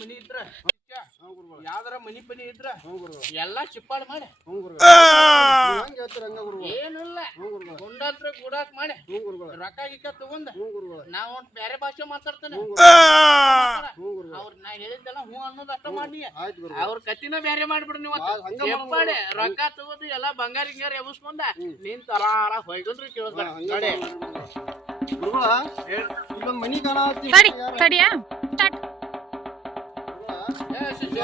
ಮನಿ ಇದ್ರ ಯಾವ್ದಾರ ಮನಿ ಪನಿ ಇದ್ರ ಎಲ್ಲಾ ಚಿಪ್ಪಾಡ್ ಮಾಡಿ ಏನಿಲ್ಲ ಗುಂಡಾತ್ರ ಗುಡಾಕ್ ಮಾಡಿ ರೊಕ್ಕ ಗಿಕ್ಕ ತಗೊಂಡ ನಾವ್ ಬೇರೆ ಭಾಷೆ ಮಾತಾಡ್ತಾನೆ ಅವ್ರ ನಾ ಹೇಳಿದ್ದೆಲ್ಲ ಹೂ ಅನ್ನೋದು ಅಷ್ಟ ಮಾಡಿ ಅವ್ರ ಕತ್ತಿನ ಬೇರೆ ಮಾಡ್ಬಿಡು ನೀವು ಚಿಪ್ಪಾಡೆ ರೊಕ್ಕ ತಗೋದು ಎಲ್ಲಾ ಬಂಗಾರ ಗಿಂಗಾರ ಎಬ್ಸ್ಕೊಂಡ ನೀನ್ ತರಾರ ಹೊಯ್ಗಲ್ರಿ ಕೇಳ್ತಾರ ನೋಡಿ ಮನಿ ಕಾಣ ತಡಿಯಾ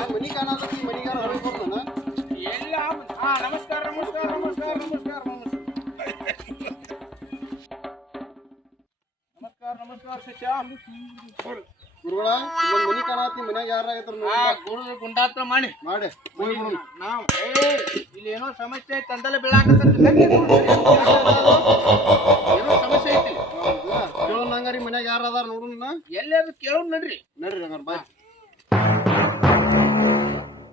ಮನಿ ಕಾಣತಿ ಮನಿಗಾರ ಹೊರಗೆ ಬರ್ತಾನ ಎಲ್ಲ ನಮಸ್ಕಾರ ನಮಸ್ಕಾರ ನಮಸ್ಕಾರ ನಮಸ್ಕಾರ ನಮಸ್ಕಾರ ನಮಸ್ಕಾರ ಶಿಷ್ಯ ಗುರುಗಳ ಮನಿ ಕಾಣತಿ ಮನ್ಯಾಗ ಯಾರ ಗುರು ಗುಂಡಾತ್ರ ಮಾಡಿ ಮಾಡಿ ನಾವು ಇಲ್ಲಿ ಏನೋ ಸಮಸ್ಯೆ ಐತಿ ತಂದಲೆ ಬೀಳಾಕತ್ತ ಏನೋ ಸಮಸ್ಯೆ ಐತಿ ಕೇಳೋಣ ಹಂಗಾರಿ ಮನ್ಯಾಗ ಯಾರ ಅದಾರ ನೋಡೋಣ ಎಲ್ಲಿ ಅದು ಕೇಳೋಣ ನಡ್ರಿ ಹಂಗಾರ ಬಾಯ್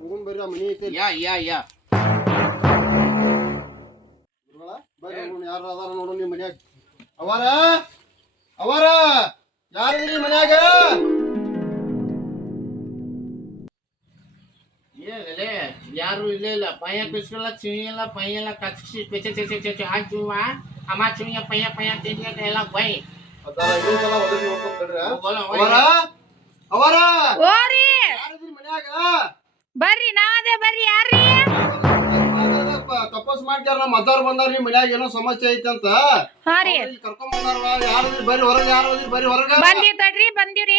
ಹೋಗೋಣ ಬರ್ರಿ ಮನಿ ಐತಿ ಯಾ ಯಾ ಯಾ ಗುರುಗಳ ಬರ್ರಿ ನೋಡೋಣ ಯಾರ ಅದಾರ ನೋಡೋಣ ನಿಮ್ಮ ಮನ್ಯಾಗ ಅವರ ಯಾರಿದ್ರಿ ಮನ್ಯಾಗ ಏ ಯಾರು ಇಲ್ಲೇ ಇಲ್ಲ ಪಯ್ಯ ಪಿಸ್ಕೊಲ್ಲ ಚಿಣಿಯಲ್ಲ ಪಯ್ಯಲ್ಲ ಕಚ್ಸಿ ಪೆಚೆ ಚೆಚೆ ಚೆಚೆ ಹಾಕುವ ಅಮ್ಮ ಚಿಣಿಯ ಪಯ್ಯ ಪಯ್ಯ ತಿಂಡಿ ಎಲ್ಲ ಬೈ ಅದರ ಇನ್ನೊಂದ್ಸಲ ಹೊಡೆದು ನೋಡ್ಕೊಂಡ್ರೆ ಅವರ ಓರಿ ಯಾರಿದ್ರಿ ಮನ್ಯಾಗ ಬರ್ರಿ ನಾವದೇ ಬರ್ರಿ ಯಾರ್ರಿ ತಪಸ್ ಮಾಡ್ಯಾರ ನಮ್ಮ ಅದಾರ್ ಬಂದಾರ ನಿಮ್ ಮನ್ಯಾಗ ಏನೋ ಸಮಸ್ಯೆ ಐತಿ ಅಂತ ಹಾ ರೀ ಕರ್ಕೊಂಡ್ ಬಂದಾರ ಯಾರಿದ್ರಿ ಬರ್ರಿ ಹೊರಗೆ ಯಾರು ಬರ್ರಿ ಹೊರಗೆ ಬಂದಿವ್ ತಡ್ರಿ ಬಂದಿವ್ರಿ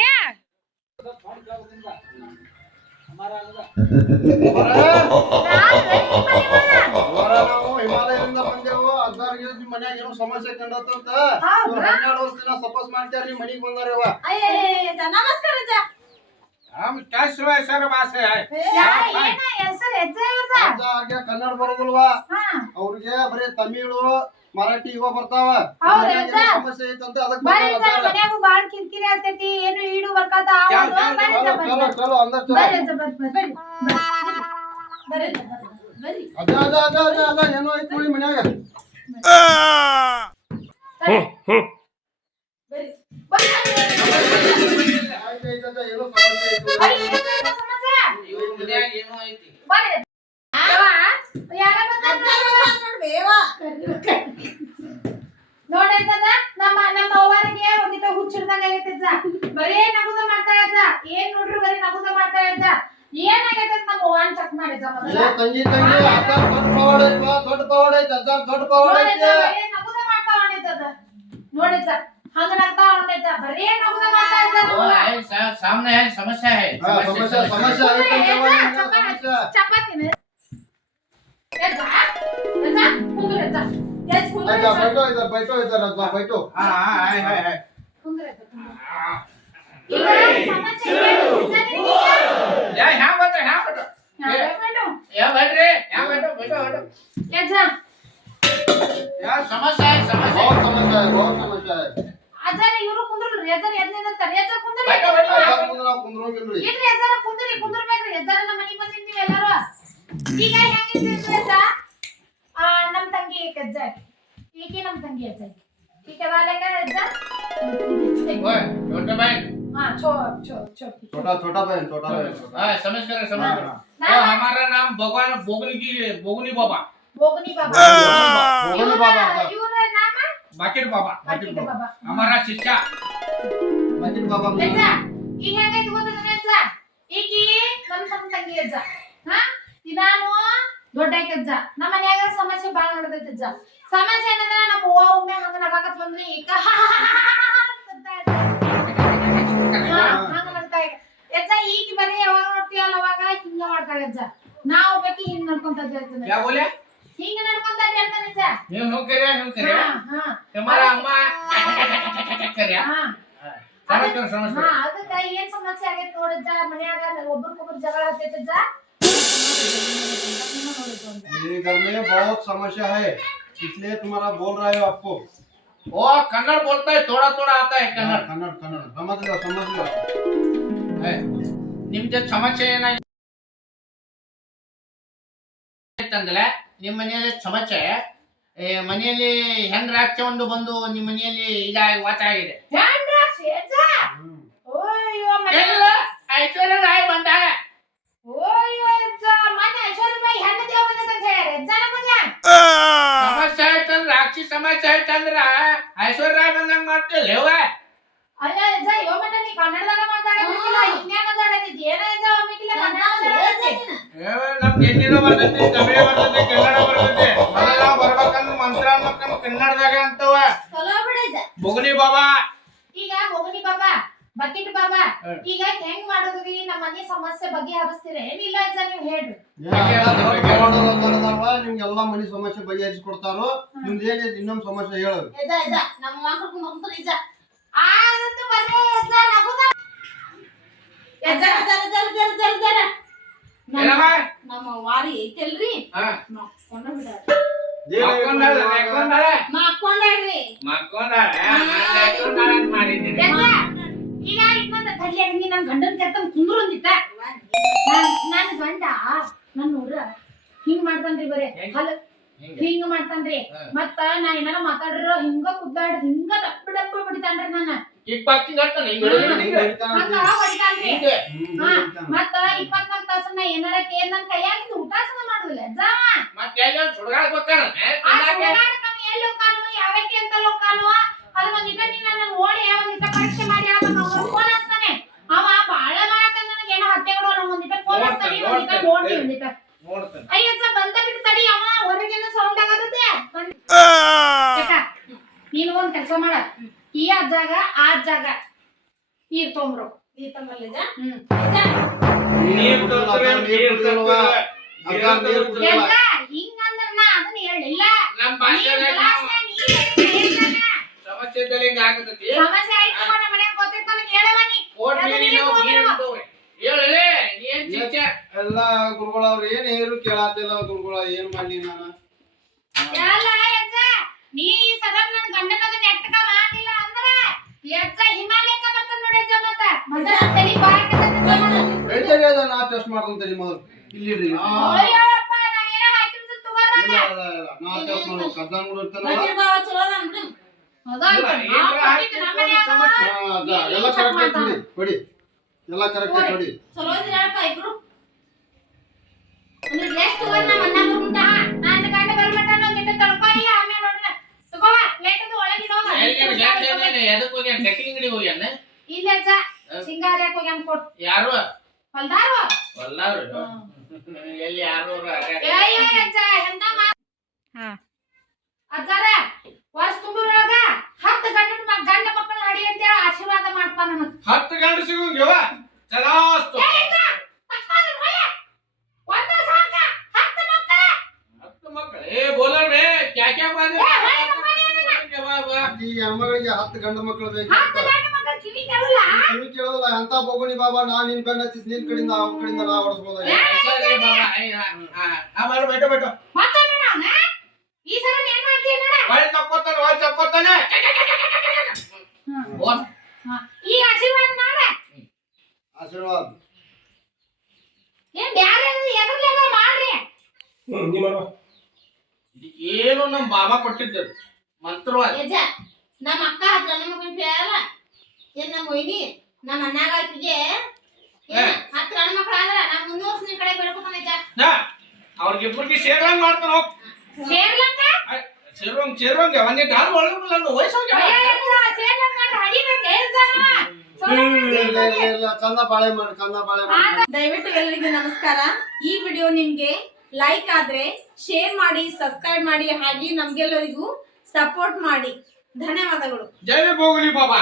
ನಾವು ಹಿಮಾಲಯದಿಂದ ಬಂದೇವು ಅದಾರ್ಗೆ ನಿಮ್ ಮನ್ಯಾಗ ಏನೋ ಸಮಸ್ಯೆ ಕಂಡತ್ತಂತ 12 ವರ್ಷ ದಿನ ತಪಸ್ ಮಾಡ್ಯಾರ ನಿಮ್ ಮನಿಗ್ ಬಂದಾರ ನಮಸ್ಕಾರ हम क्या सुबह सर बात है ಕನ್ನಡ ಬರೋದಿಲ್ವಾ ಅವ್ರಿಗೆ ಬರೀ ತಮಿಳು ಮರಾಠಿ ಇವ ಬರ್ತಾವ ಸಮಸ್ಯೆ ಐತಂತ ಅದಕ್ಕೆ ಬಾಳ ಕಿರಿಕಿರಿ ಆಗ್ತೈತಿ ಏನು ಈಡು ಬರ್ಕಾತ ಚಲೋ ಅಂದ ಅದ ಏನೋ ಐತಿ ನೋಡಿ ಮನ್ಯಾಗ ಏನೋ ನೋಡೈತದ ನಮ್ಮ ಅವ್ವರಿಗೆ ಒಂದಿಟ ಹುಚ್ಚಿಡ್ದಂಗ ಆಗೈತದ ಬರೇ ನಗುದ ಮಾಡ್ತಾ ಇದ್ದ ಏನ್ ನೋಡ್ರಿ ಬರೀ ನಗುದ ಮಾಡ್ತಾ ಇದ್ದ ಏನಾಗೈತೆ ನಮ್ಮ ಅವ್ವನ್ ಚೆಕ್ ಮಾಡಿದ್ದ ತಂಗಿ ದೊಡ್ಡ ಪವಾಡ ಐತಿ ದೊಡ್ಡ ಪವಾಡ ಐತಿ ನಗುದ ಮಾಡ್ತಾ ಹೊಂಟೈತದ ನೋಡಿದ್ದ ಹಂಗ ನಗ್ತಾ ಹೊಂಟೈತ ಬರೇ ನಗುದ ಮಾಡ್ತಾ ಇದ್ದ सामने है समस्या है ಸಮಸ್ಯೆ ಐತಿ ಚಪಾತಿನ ಬೈಟೋ ಇದ್ದಾರ ಬೈಟೋ समस्या है ಅಜಾರ ಇವರು ಕುಂದ್ರಲ್ರಿ ಅಜಾರ ಎದ್ನಿಂದ ತರಿಯಜ ಕುಂದ್ರಿ ಕುಂದ್ರೋಗಿಲ್ರಿ ಇಲ್ರಿ ಅಜಾರ ಕುಂದ್ರಬೇಕ್ರಿ ಅಜಾರ ನಮ್ಮ ಮನೆಗೆ ಬಂದಿದ್ದೀವಿ ಎಲ್ಲಾರು ಈಗ ಹೆಂಗಿದ್ರಿ ಅಜ್ಜ ನಮ್ಮ ತಂಗಿ ಅಜ್ಜ ಈಕೆ ನಮ್ಮ ತಂಗಿ ಅಜ್ಜ ಈಕೆ ವಾಲೆ का अज्जा छोटा भाई हां छोटा बहन हां समझ कर तो हमारा नाम भगवान बोगनी बाबा इवर नाम बाकेट बाबा हमारा शिष्या बाकेट बाबा अज्जा ಈ ಹೇಗೈತೆ ಗೊತ್ತದ ಅಜ್ಜ ಈಕಿ ನಮ್ಮ ತಂಗಿ ಅಜ್ಜ ಹಾ ನಾನು ದೊಡ್ಡ ಅಜ್ಜ ನಮ್ಮ ಮನ್ಯಾಗ ಸಮಸ್ಯೆ ಬಾಳ ನಡೆದೈತೆ ಅಜ್ಜ ಸಮಸ್ಯೆ ಏನಂದ್ರೆ ನಮ್ಮ ಅವ್ವ ಒಮ್ಮೆ ಹಂಗ ನಗಾಕತ್ ಬಂದ್ರಿ ಈಗ ಹಂಗ ನಗ್ತಾ ಈಗ ಅಜ್ಜ ಈಗ ಬರೀ ಯಾವಾಗ ನೋಡ್ತೀವಲ್ಲ ಅವಾಗ ಹಿಂಗ ಮಾಡ್ತಾಳೆ ಅಜ್ಜ ನಾವು ಬೇಕಿ ಹಿಂಗ್ ನಡ್ಕೊಂತ ಇರ್ತೇನೆ क्या बोले ಹಿಂಗ ನಡ್ಕೊಂತ ಇರ್ತಾನೆ ಅಜ್ಜ ह्यू करे तुम्हारा अम्मा करे ಹಾಂ समझ ಅದಕ್ಕೆ ಏನ್ ಸಮಸ್ಯೆ ಆಗೈತೆ ನೋಡಜ್ಜ ಮನ್ಯಾಗ ಒಬ್ರಿಗೊಬ್ರು ಜಗಳ ಆಗ್ತೈತೆ ಅಜ್ಜ मेरे घर में बहुत समस्या है इसलिए तुम्हारा बोल रहा है आपको वो कन्नड़ बोलता है थोड़ा थोड़ा आता है कन्नड़ कन्नड़ समझ लो ನಿಮ್ಗೆ ಸಮಸ್ಯೆ ಏನಾಯ್ತಂದ್ರೆ ನಿಮ್ಮ ಮನೆಯಲ್ಲಿ ಸಮಸ್ಯೆ ಮನೆಯಲ್ಲಿ ಹೆಂಡ್ರಾಕ್ಷ ಒಂದು ಬಂದು ನಿಮ್ಮ ಮನೆಯಲ್ಲಿ ಇದಾಗಿ ವಾಚ ಆಗಿದೆ ಐಶ್ವರ್ಯ ರಾಯ್ ಬಂದ ಲೇವ ಅಯ್ಯ ಅಜ್ಜ ಯೋ ಮಟ ನೀ ಕನ್ನಡದಾಗ ಮಾತಾಡೋದಿಲ್ಲ ಹಿಂಗ್ಯಾಗ ಮಾತಾಡತಿದ್ದಿ ಏನ ಅಜ್ಜ ಒಮ್ಮಿಕಿಲ್ಲ ನಮ್ ಹಿಂದಿನೂ ಬರ್ತೈತಿ ತಮಿಳು ಬರ್ತೈತಿ ಕನ್ನಡ ಬರ್ತೈತಿ ಮೊದಲ ನಾವು ಬರ್ಬೇಕಂದ್ರ ಮಂತ್ರ ಅನ್ನೋಕಂದ್ರ ಕನ್ನಡದಾಗ ಅಂತವ ಚಲೋ ಬಿಡಜ್ಜ ಬೊಗನಿ ಬಾಬಾ ಈಗ ಬೋಗನಿ ಬಾಬಾ ಬಕೆಟ್ ಬಾಬಾ ಈಗ ಹೆಂಗ್ ಮಾಡೋದ್ರಿ ನಮ್ಮ ಮನೆ ಸಮಸ್ಯೆ ಬಗ್ಗೆ ಹರಿಸ್ತೀರ ಏನಿಲ್ಲ ಅಜ್ಜ ನೀವು ಹೇಳ್ರಿ ನಿಮ್ಗೆಲ್ಲಾ ಮನಿ ಸಮಸ್ಯೆ ಬಗೆಹರಿಸಿಕೊಡ್ತಾರೋ ನಿಮ್ದು ಏನಿದೆ ಇನ್ನೊಂದು ಸಮಸ್ಯೆ ಹೇಳು ಅಜ್ಜ ಅಜ್ಜ ನಮ್ಮ ಮಕ್ಕಳು ಹೋಗ್ತಾರೆ ಅಜ್ಜ ಆದಂತೂ ಬಂದ್ರೆ ಅಜ್ಜ ನಗುದ ಅಜ್ಜ ಅಜ್ಜ ನಮ್ಮ ವಾರಿ ಐತಲ್ರಿ ಮಕ್ಕೊಂಡ ಮಕ್ಕೊಂಡ್ರಿ ಈಗ ಇನ್ನೊಂದು ತಲೆ ಹಂಗಿ ನನ್ ಗಂಡನ ಕೆತ್ತಂಗ್ ಕುಂದ್ರು ಅಂದಿತ್ತ ನನ್ ಗಂಡ ನನ್ ನೋಡ್ರ ಹಿಂಗ್ ಮಾಡ್ತಾನ್ರಿ ಬರೇ ಹಿಂಗ ಮಾಡ್ತಾನ್ರಿ ಮತ್ತ ನಾ ಏನಾರ ಮಾತಾಡ್ರ ಹಿಂಗ ಕುದ್ದಾಡ್ ಹಿಂಗ ಡಪ್ಪ ಡಪ್ಪ ಬಿಡ್ತಾನ್ರಿ ನನ್ನ ಹಂಗ ಹೊಡಿತಾನ್ರಿ ಮತ್ತ 24 ತಾಸ ನಾ ಏನಾರ ಕೇಳ್ ನನ್ ಕೈಯಾಗಿಂದ ಊಟಾಸನ ಮಾಡುದಿಲ್ಲ ಎಲ್ಲಿ ಹೋಗ್ತಾನು ಯಾವಕ್ಕೆ ಅಂತ ಹೋಗ್ತಾನು ಅದು ಒಂದಿಟ ನೀನ್ ನನ್ನ ನೋಡಿ ಒಂದಿಟ ಪರೀಕ್ಷೆ ಮಾಡಿ ಫೋನ್ ಹಚ್ತಾನೆ ಅವ ಬಾಳ ಮಾಡತಾನ ನನಗೆ ಏನೋ ಹತ್ತೆಗಳು ಒಂದಿಟ ಫೋನ್ ಹಚ್ತಾನೆ ಒಂದಿಟ ನೋಡಿ ಒಂದಿಟ ಅಯ್ಯಜ್ಜ ಬಂದ ಬಿಟ್ಟು ತಡಿ ಅವ ಹೊರಗೇನ ಸೌಂಡ್ ಆಗತ್ತೆ ನೀನು ಒಂದ್ ಕೆಲಸ ಮಾಡ ಈ ಅಜ್ಜಾಗ ಆ ಅಜ್ಜಾಗ ನೀರ್ ತೊಂಬ್ರು ನೀರ್ ತಂಬಲ್ಲಿದ ಹಿಂಗಂದ್ರ ನಾ ಅದನ್ನ ಹೇಳಿಲ್ಲ ಸಮಸ್ಯೆ ಆಯ್ತು ನಮ್ಮ ಮನ್ಯಾಗ ಗೊತ್ತಿತ್ತು ನನಗೆ ಹೇಳವ ಎಲ್ಲ ಗುರುಗಳ ಅವ್ರು ಏನ್ ಹೇರು ಕೇಳಾತಿಲ್ಲ ಗುರುಗಳ ಏನ್ ಮಾಡ್ಲಿ ನಾನು ನೀ ಈ ಸಲ ನನ್ನ ಗಂಡನದ ನೆಟ್ಟಕ ಮಾಡಿಲ್ಲ ಅಂದ್ರ ಎಜ್ಜ ಹಿಮಾಲಯಕ್ಕೆ ಬರ್ತಾನ ನೋಡಿ ಅಜ್ಜ ಮತ್ತ ತಲಿ ಬಾರಕ ನಾ ಟೆಸ್ಟ್ ಮಾಡ್ಕೊಂತೀನಿ ಮೊದಲು ಇಲ್ಲಿ ಅಯ್ಯಪ್ಪ ನಾ ಏನ ಹಾಕಿದ್ರು ತಗೋರಲ್ಲ ನಾ ಟೆಸ್ಟ್ ಮಾಡೋ ಕದ್ದಾನ್ ಕೂಡ ಇರ್ತಾನಲ್ಲ ಎಲ್ಲ ಕರೆಕ್ಟ್ ಐತಿ ಬಿಡಿ ಎಲ್ಲ ಕರೆಕ್ಟ್ ಐತಿ ನೋಡಿ ಚಲೋ ಇದ್ರಪ್ಪ ಇಬ್ರು ಒಂದು ಡ್ರೆಸ್ ತಗೊಂಡ ನಮ್ಮ ಅಣ್ಣ ಬರ್ಬಿಟ್ಟ ನಾನು ಗಂಡ ಬರ್ಬಿಟ್ಟ ನಾನು ಗಿಟ್ಟ ತಡ್ಕೊಳ್ಳಿ ಆಮೇಲೆ ನೋಡ್ರ ತಗೋ ಲೇಟದು ಒಳಗೆ ಹೋಗ ಇಲ್ಲ ಅಜ್ಜ ಸಿಂಗಾರಕ್ಕೆ ಹೋಗ್ಯಾನ ಕೊಟ್ಟು ಯಾರು ಹೊಲ್ದಾರು ಎಲ್ಲಿ ಯಾರು ಅಜ್ಜ ಎಂತ ಅಜ್ಜಾರ ವರ್ಷ ತುಂಬಿರೊಳಗ 10 ಗಂಡ ಮಕ್ಕಳ ಹಡಿ ಅಂತ ಆಶೀರ್ವಾದ ಮಾಡ್ಪ ನನಗೆ 10 ಗಂಡ ಸಿಗೋಂಗಿವ ಚಲಾಸ್ತು बोला रे क्या क्या बात है ಈ ಹೆಣ್ಮಗಳಿಗೆ 10 ಗಂಡ ಮಕ್ಕಳು ಬೇಕು ಕಿವಿ ಕೇಳೋಲ್ಲ ಅಂತ ಬೋಗುಣಿ ಬಾಬಾ ನಾನ್ ನಿನ್ ಬೆನ್ನ ಹತ್ತಿಸ್ ನಿನ್ ಕಡೆಯಿಂದ ಅವ್ನ ಕಡೆಯಿಂದ ನಾ ಹೊಡ್ಸ್ಬೋದ बैठो बैठो ಈ ಸಲ ಏನ್ ಮಾಡ್ತೀಯ ನೋಡ ಒಳ್ ತಕ್ಕೋತಾನೆ ಈ ಆಶೀರ್ವಾದ ಮಾಡ ಆಶೀರ್ವಾದ ಏನ್ ಬ್ಯಾರೆ ಎದರ್ಲೆಲ್ಲ ಮಾಡ್ರಿ ನೀ ಮಾಡುವ ಏನು ನಮ್ಮ ಬಾಬಾ ಕೊಟ್ಟಿದ್ದ ಮಂತ್ರವಾದ ಯಜ ನಮ್ಮ ಅಕ್ಕ ಹತ್ರ ನಮ್ಮ ಹೇಳಲ್ಲ ಏನ್ ನಮ್ಮ ಮೊಯ್ನಿ ನಮ್ಮ ಅಣ್ಣಾಗ ಆಕಿಗೆ ಹತ್ತು ಗಂಡ ಮಕ್ಕಳು ಆದ್ರ ನಾ ಮುಂದೆ ವರ್ಷ ನಿನ್ ಕಡೆ ಬೇಡ್ಕೊತಾನೆ ಯಜ ಅವ್ರಿಗಿಬ್ಬರಿಗೆ ಸೇರ್ಲಂಗ್ ಮಾಡ್ತಾನ ಹೋಗ್ ಸೇರ್ಲಂಗ ಸೇರ್ವಂಗ ಒಂದೇ ಕಾಲು ಒಳಗಲ್ಲ ವಯಸ್ಸೋಗ ಸೇರ್ಲಂಗ ಹಡಿದಂಗ ಹೇಳ್ತಾನ ಚಂದ ಬಾಳೆ ಮಾಡಿ ದಯವಿಟ್ಟು ಎಲ್ಲರಿಗೂ ನಮಸ್ಕಾರ. ಈ ವಿಡಿಯೋ ನಿಮ್ಗೆ ಲೈಕ್ ಆದ್ರೆ ಶೇರ್ ಮಾಡಿ, ಸಬ್ಸ್ಕ್ರೈಬ್ ಮಾಡಿ, ಹಾಗೆ ನಮ್ಗೆಲ್ಲರಿಗೂ ಸಪೋರ್ಟ್ ಮಾಡಿ. ಧನ್ಯವಾದಗಳು. ಜೈ ಬೋಗುಲಿ ಬಾಬಾ.